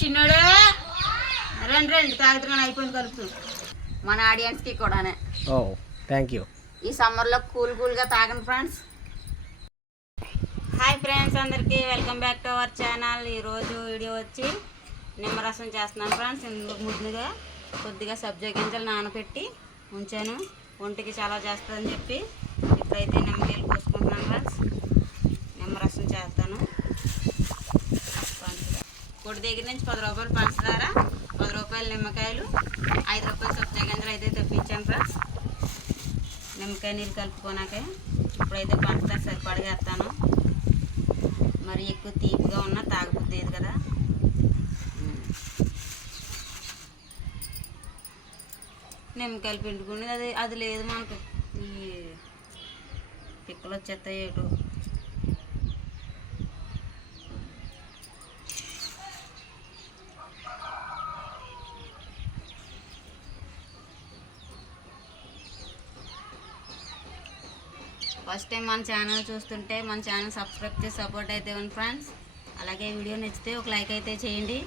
చిన్నోడు. రెండు రెండు తాగుతున్నాను అయిపోయింది కలుపు. మన ఆడియన్స్కి కూడానే. ఓ థ్యాంక్ యూ ఈ సమ్మర్లో కూల్ కూల్గా తాగండి ఫ్రెండ్స్ హాయ్ ఫ్రెండ్స్ అందరికీ welcome back to our channel ఈరోజు వీడియో వచ్చి నిమ్మరసం చేస్తున్నాను ఫ్రెండ్స్ ఇందులో ముందుగా కొద్దిగా సబ్జా గింజలు నానబెట్టి ఉంచాను. ఒంటికి చాలా చేస్తుందని చెప్పి ఇప్పుడైతే నిమ్మకాయలు పోసుకుంటున్నాను ఫ్రెండ్స్ నిమ్మరసం చేస్తాను. ఒకటి దగ్గర నుంచి పది రూపాయలు పంచదార పది రూపాయలు నిమ్మకాయలు ఐదు రూపాయలు సబ్జా గింజలు అయితే తెప్పించాను ఫ్రెండ్స్. నిమ్మకాయ నీళ్ళు కలుపుకోనాక ఇప్పుడైతే పంచదార సరిపడగేస్తాను మరి ఎక్కువ తీపిగా ఉన్నా తాగబుద్దేది కదా. నిమ్మకాయలు పిండుకుని అది అది లేదు మనకు. ఈ పిక్కలు వచ్చేస్తాయి ఏటో. ఫస్ట్ టైం మన ఛానల్ చూస్తుంటే మన ఛానల్ సబ్స్క్రైబ్ చేసి సపోర్ట్ అయితే ఉంది ఫ్రెండ్స్ అలాగే వీడియో నచ్చితే ఒక లైక్ అయితే చేయండి.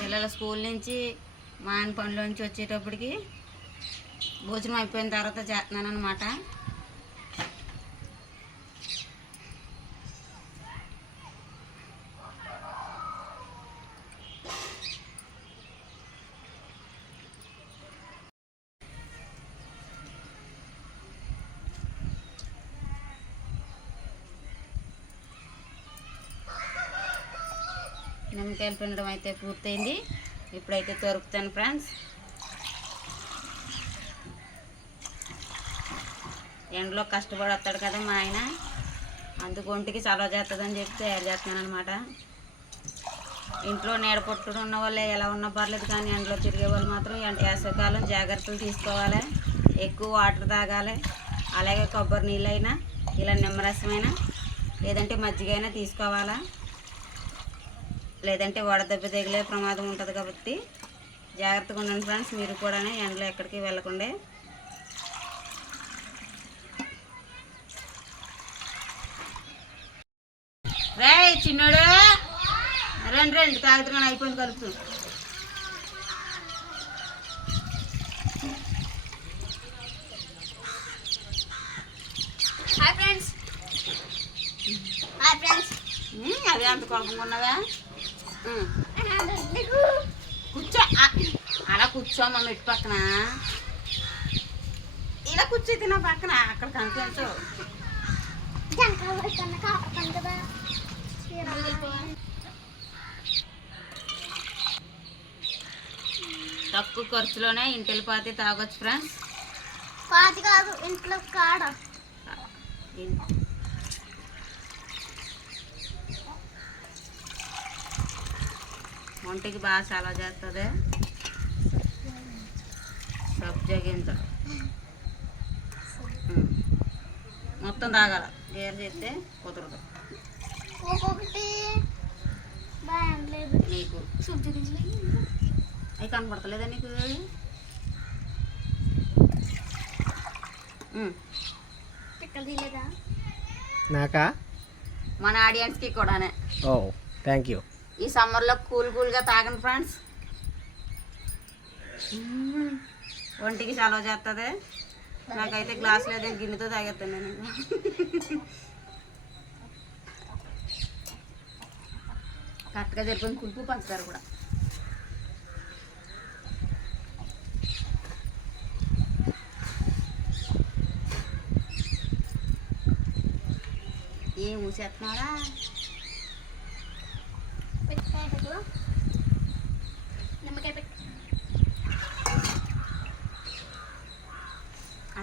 పిల్లల స్కూల్ నుంచి మా ఆయన పనిలోంచి వచ్చేటప్పటికి భోజనం అయిపోయిన తర్వాత చేస్తున్నాను అనమాట నిమ్మకాయలు పిండడం అయితే పూర్తయింది. ఇప్పుడైతే తొరుకుతాను ఫ్రెండ్స్. ఎండలో కష్టపడి వస్తాడు కదా మా ఆయన. అందుకు ఒంటికి చలవ చేస్తుందని చెప్పి తయారు చేస్తున్నాను అనమాట ఇంట్లో నీడ పొట్టుడు ఉన్న వాళ్ళే ఎలా ఉన్నా పర్లేదు కానీ ఎండలో తిరిగే వాళ్ళు మాత్రం ఎండ వేసవికాలం జాగ్రత్తలు తీసుకోవాలి. ఎక్కువ వాటర్ తాగాలి. అలాగే కొబ్బరి నీళ్ళైనా ఇలా నిమ్మరసమైనా లేదంటే మజ్జిగైనా తీసుకోవాలా. లేదంటే వడదెబ్బ తగిలే ప్రమాదం ఉంటుంది కాబట్టి జాగ్రత్తగా ఉండండి ఫ్రెండ్స్. మీరు కూడా ఎండలో ఎక్కడికి వెళ్ళకుండా. రే చిన్నోడు. రెండు రెండు తాగుతున్నాను అయిపోయింది కలుపు. Hi friends. Hi friends. అవి అంత కొనుక్కున్నవా నీకు కూర్చో. అలా కూర్చోమ్మ మెట్టు పక్కన. ఇలా కూర్చో తిన పక్కన. అక్కడ కనిపించు తక్కువ ఖర్చులోనే ఇంటికి పాతి తాగొచ్చు ఫ్రెండ్స్ పాతి కాదు ఇంట్లో కాడ. ఒంటికి బాగా చాలా చేస్తుంది. సబ్జా. మొత్తం తాగాల. గేర్ చేస్తే కుదరదు. నీకు. అవి కనపడతలేదా నీకు? నాకా? మన ఆడియన్స్కి కూడానే. ఓ థ్యాంక్ యూ ఈ సమ్మర్లో కూల్ కూల్గా తాగండి ఫ్రెండ్స్. ఒంటికి చలవ చేస్తుంది నాకైతే గ్లాస్ లేదు గిన్నెతో తాగేస్తాను నేను. కరెక్ట్గా జరిపోయింది కులుపు పంచుతారు కూడా. ఏం ఊసేస్తున్నారా?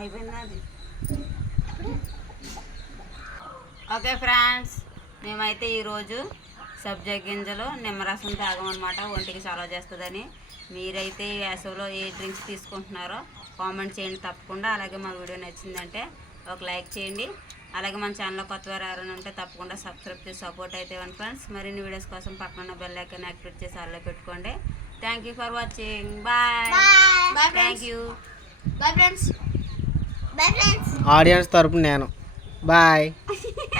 అయిపోయిందా ఓకే ఫ్రెండ్స్ మేమైతే ఈరోజు సబ్జా గింజలు నిమ్మరసం తాగమన్నమాట ఒంటికి చలవ చేస్తుందని. మీరైతే ఈ వేసవిలో ఏ డ్రింక్స్ తీసుకుంటున్నారో కామెంట్ చేయండి తప్పకుండా. అలాగే మా వీడియో నచ్చిందంటే ఒక లైక్ చేయండి. అలాగే మన ఛానల్లో కొత్త వారు ఎవరైనా ఉంటే తప్పకుండా సబ్స్క్రైబ్ చేసి సపోర్ట్ అయితే ఇవ్వండి ఫ్రెండ్స్. మరిన్ని వీడియోస్ కోసం పక్కన ఉన్న బెల్ ఐకాన్ యాక్టివేట్ చేసి అలా పెట్టుకోండి. Thank you for watching bye thank you bye friends audience తరపున నేను. బాయ్